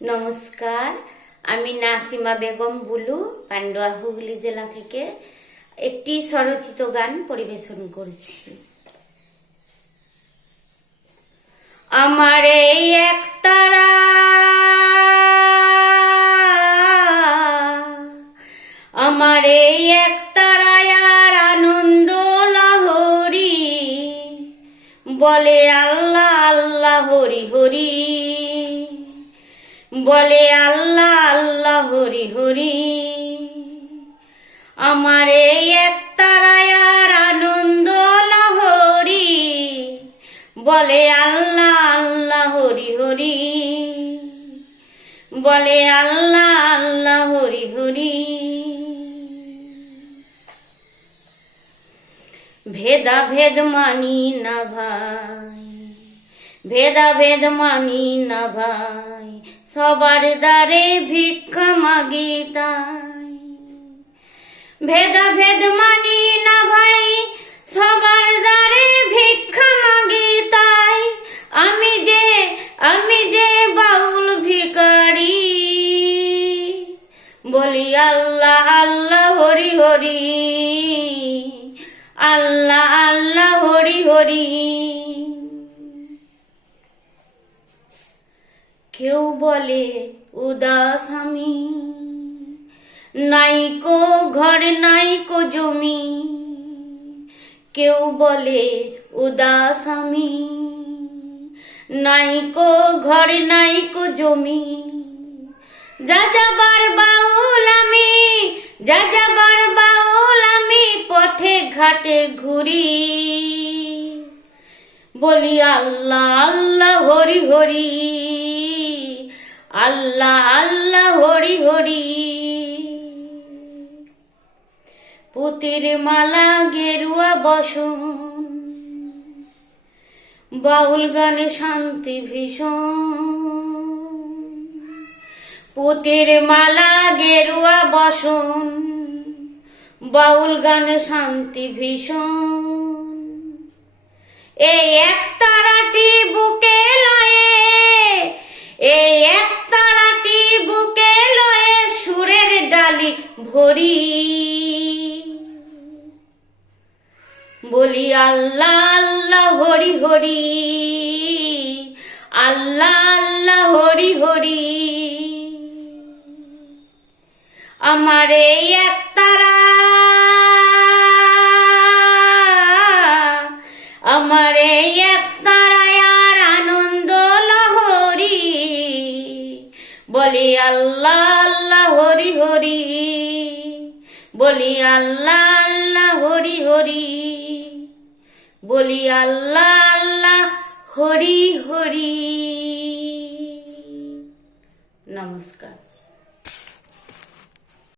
নমস্কার, আমি নাসিমা বেগম বুলু পান্ডুয়া হুগলি জেলা থেকে একটি স্বরচিত গান পরিবেশন করছি। আমার এই একতারা আমার এই একতারায় আর আনন্দ লহরী, বলে আল্লাহ আল্লাহ হরি হরি, বলে আল্লাহ আল্লাহ হরি হরি। আমার এই একতারায় আর আনন্দ লহরী, বলে আল্লাহ আল্লাহ হরি হরি, বলে আল্লাহ আল্লাহ হরি হরি। ভেদাভেদ মানি না ভাই, ভেদাভেদ মানি না ভাই, সবার দ্বারে ভিক্ষা মাগি তাই। ভেদাভেদ মানি না ভাই, সবার দ্বারে ভিক্ষা মাগি তাই। আমি যে বাউল ভিখারি, বলি আল্লাহ আল্লাহ হরি হরি, আল্লাহ আল্লাহ হরি হরি। কেউ বলে উদাস আমি, নাইকো ঘর নাইকো জমি। কেউ বলে উদাস আমি, নাইকো ঘর নাইকো জমি। যা যাবার বাউল আমি, যা যাবার বাউল আমি, পথে ঘাটে ঘুরি, বলি আল্লাহ আল্লাহ হরি হরি, আল্লাহ আল্লাহ হরি হরি। পুতির মালা গেরুয়া বসন, বাউল গানে শান্তি ভীষণ। পুতির মালা গেরুয়া বসন, বাউল গানে শান্তি ভীষণ। এই এক তারাটি বুকে লয়ে, এই এক তারাটি বুকে লয়ে, সুরের ডালি ভরি, বলি আল্লাহ আল্লাহ হরি হরি, আল্লাহ আল্লাহ হরি হরি। আমার এই একতারা, আমার এই একতারায় আর আনন্দ লহরী, বলি আল্লাহ আল্লাহ হরি হরি, বলি আল্লাহ আল্লাহ হরি হরি, বলি আল্লাহ আল্লাহ হরি হরি। নমস্কার।